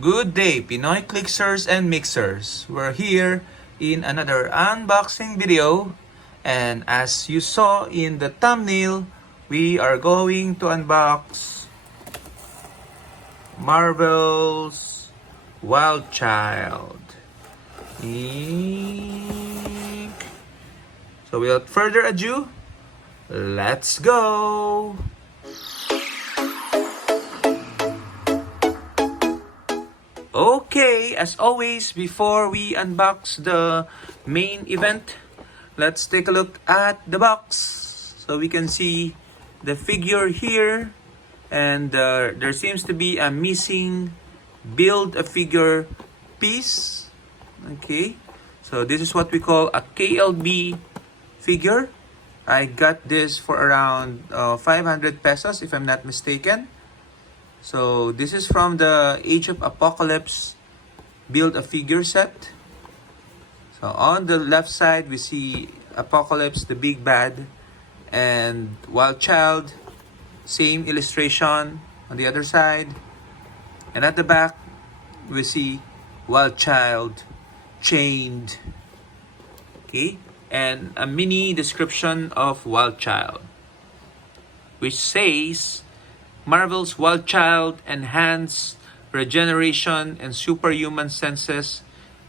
Good day, Pinoy Clixers and Mixers. We're here in another unboxing video. And as you saw in the thumbnail, we are going to unbox Marvel's Wild Child. Eek. So without further ado, let's go! Okay, as always, before we unbox the main event, let's take a look at the box. So we can see the figure here, and there seems to be a missing Build-A-Figure piece. Okay, so this is what we call a KLB figure. I got this for around 500 pesos if I'm not mistaken. So this is from the Age of Apocalypse Build-A-Figure set. So on the left side we see Apocalypse the Big Bad and Wild Child, same illustration on the other side. And at the back we see Wild Child chained. Okay, and a mini description of Wild Child, which says Marvel's Wild Child enhanced regeneration and superhuman senses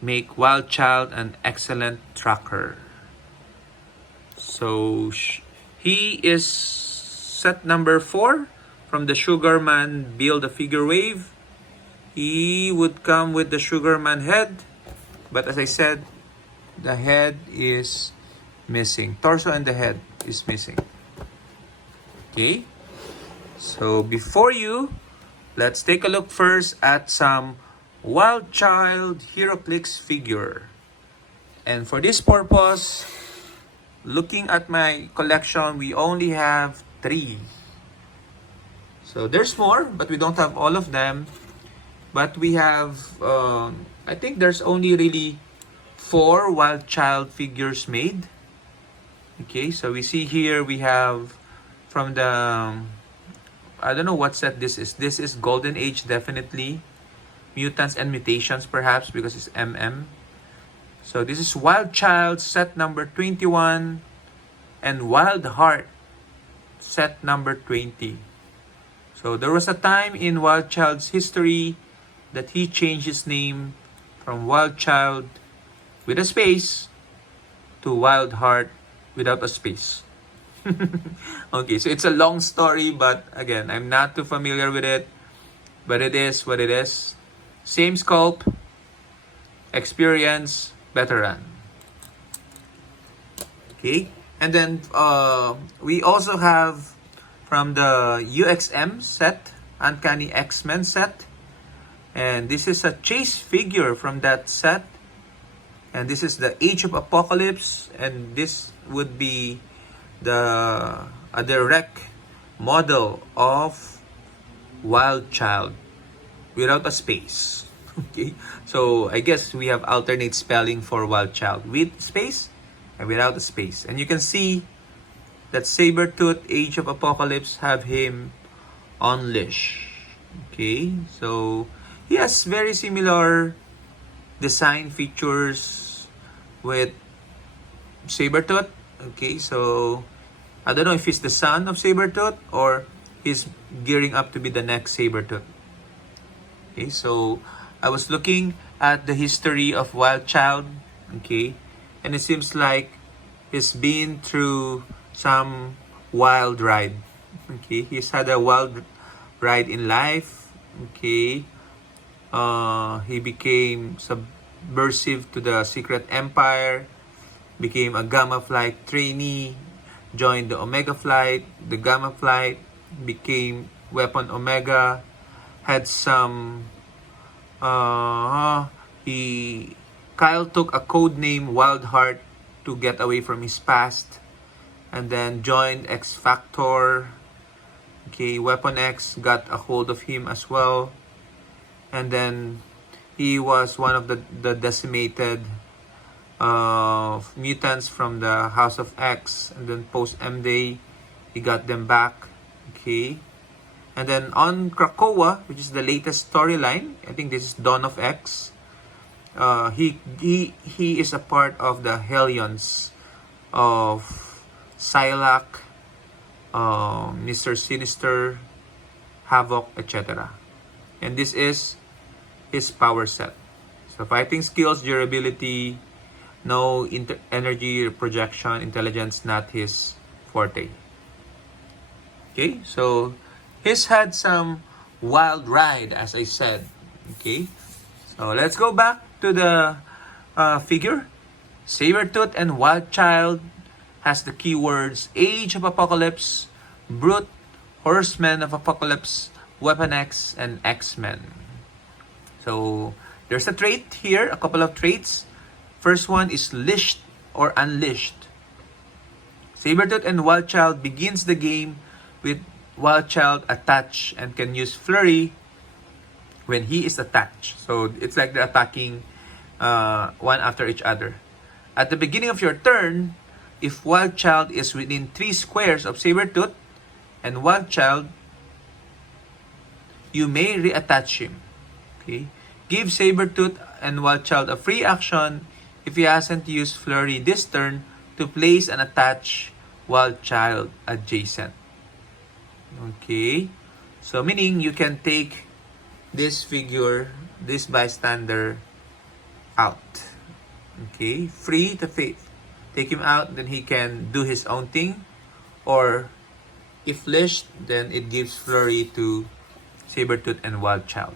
make Wild Child an excellent tracker. So he is set number 4 from the Sugarman Build-A-Figure wave. He would come with the Sugarman head, but as I said, the head is missing. Torso and the head is missing. Okay. So before let's take a look first at some Wild Child Heroclix figure. And for this purpose, looking at my collection, we only have 3. So there's more, but we don't have all of them. But we have, I think there's only really 4 Wild Child figures made. Okay, so we see here we have from the I don't know what set this is. This is Golden Age, definitely. Mutants and Mutations, perhaps, because it's MM. So this is Wild Child, set number 21. And Wild Heart, set number 20. So there was a time in Wild Child's history that he changed his name from Wild Child with a space to Wild Heart without a space. Okay, so it's a long story, but again, I'm not too familiar with it. But it is what it is. Same sculpt, experience, veteran. Okay, and then we also have from the UXM set, Uncanny X-Men set. And this is a chase figure from that set. And this is the Age of Apocalypse, and this would be the a direct model of Wild Child without a space. Okay, so I guess we have alternate spelling for Wild Child, with space and without a space. And you can see that Sabretooth Age of Apocalypse have him on leash. Okay, so he has very similar design features with Sabretooth. Okay, so I don't know if he's the son of Sabretooth or he's gearing up to be the next Sabretooth. Okay, so I was looking at the history of Wild Child, okay, and it seems like he's been through some wild ride. Okay, he's had a wild ride in life. Okay, he became subversive to the Secret Empire, became a Gamma Flight trainee, joined the Omega Flight. The Gamma Flight became Weapon Omega, had some Kyle took a code name Wild Heart to get away from his past, and then joined X Factor. Okay, Weapon X got a hold of him as well, and then he was one of the decimated mutants from the House of X, and then post M Day he got them back. Okay, And then on Krakoa, which is the latest storyline, I think this is Dawn of X. He is a part of the Hellions of Psylocke, Mr. Sinister, Havoc, etc. And this is his power set. So fighting skills, durability, no energy projection, intelligence, not his forte. Okay, so he's had some wild ride, as I said. Okay, so let's go back to the figure. Sabretooth and Wildchild has the keywords Age of Apocalypse, Brute, Horsemen of Apocalypse, Weapon X, and X-Men. So there's a trait here, a couple of traits. First one is Lished or Unleashed. Sabretooth and Wildchild begins the game with Wildchild attached and can use Flurry when he is attached. So it's like they're attacking one after each other. At the beginning of your turn, if Wildchild is within 3 squares of Sabretooth and Wildchild, you may reattach him. Okay? Give Sabretooth and Wildchild a free action if he hasn't used Flurry this turn to place and attach Wildchild adjacent. Okay? So meaning you can take this figure, this bystander, out. Okay? Free to take him out, then he can do his own thing. Or if leashed, then it gives Flurry to Sabretooth and Wildchild.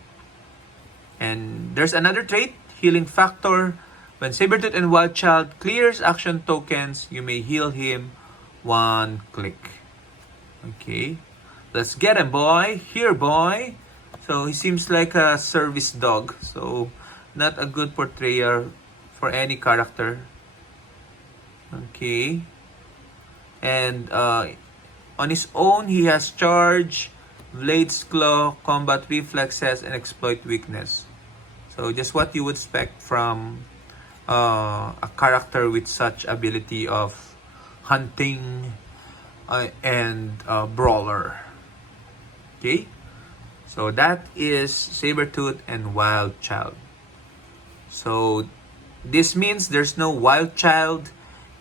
And there's another trait, Healing Factor. When Sabretooth and Wildchild clears action tokens, you may heal him 1 click. Okay. Let's get him, boy. Here, boy. So he seems like a service dog. So not a good portrayer for any character. Okay. And on his own, he has Charge, Blade's Claw, Combat Reflexes, and Exploit Weakness. So just what you would expect from a character with such ability of hunting and brawler. Okay? So that is Sabretooth and Wildchild. So this means there's no Wildchild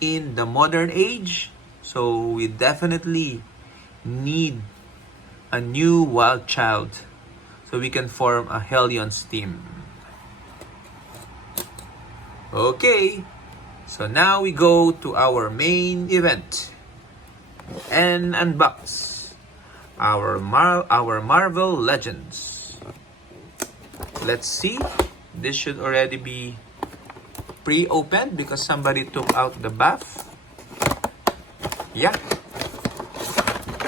in the modern age. So we definitely need a new Wildchild so we can form a Hellions team. Okay, so now we go to our main event and unbox our Marvel Legends. Let's see. This should already be pre-opened because somebody took out the buff. Yeah.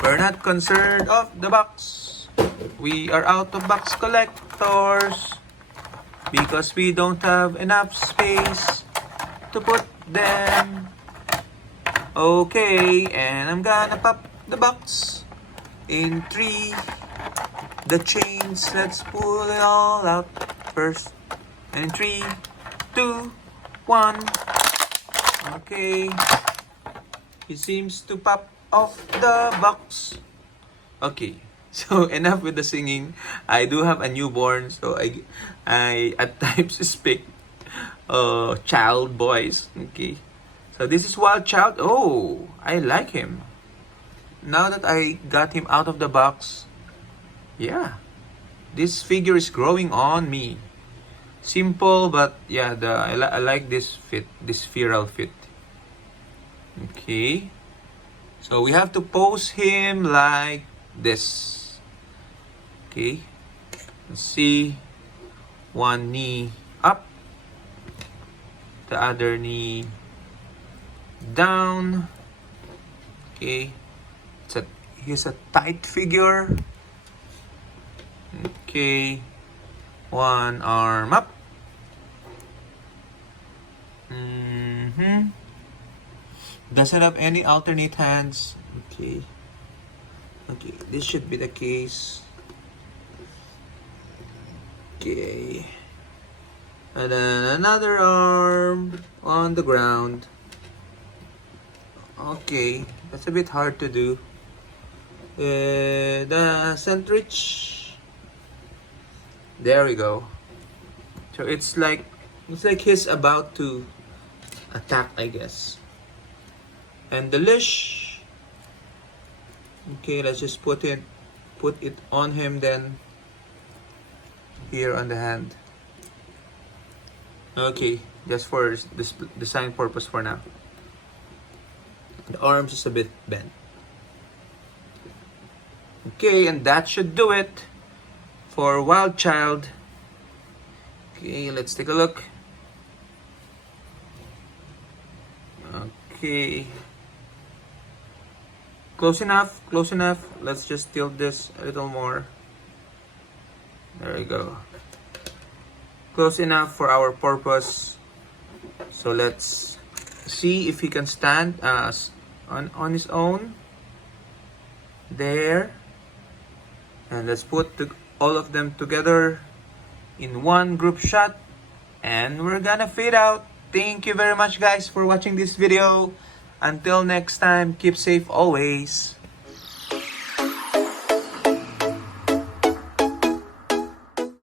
We're not concerned of the box. We are out of box collectors because we don't have enough space to put them. Okay, and I'm gonna pop the box in 3. The chains, let's pull it all out first. And 3, 2, 1. Okay. He seems to pop off the box. Okay. So enough with the singing. I do have a newborn, so I at times speak child voice. Okay. So this is Wildchild. Oh, I like him. Now that I got him out of the box, yeah, this figure is growing on me. Simple, but yeah, I like this fit, this spheral fit. Okay. So we have to pose him like this. Okay. Let's see. One knee up. The other knee down. Okay. He's a tight figure. Okay. One arm up. Doesn't have any alternate hands. Okay. Okay, this should be the case. Okay. And then another arm on the ground. Okay, that's a bit hard to do. The centrich. There we go. So it's like he's about to attack, I guess. And the leash. Okay, let's just put it on him, then here on the hand. Okay, just for this design purpose for now. The arms is a bit bent. Okay, and that should do it for Wild Child. Okay, let's take a look. Okay. Close enough, close enough. Let's just tilt this a little more. There we go. Close enough for our purpose. So let's see if he can stand on his own. There. And let's put all of them together in one group shot. And we're gonna fade out. Thank you very much, guys, for watching this video. Until next time, keep safe always.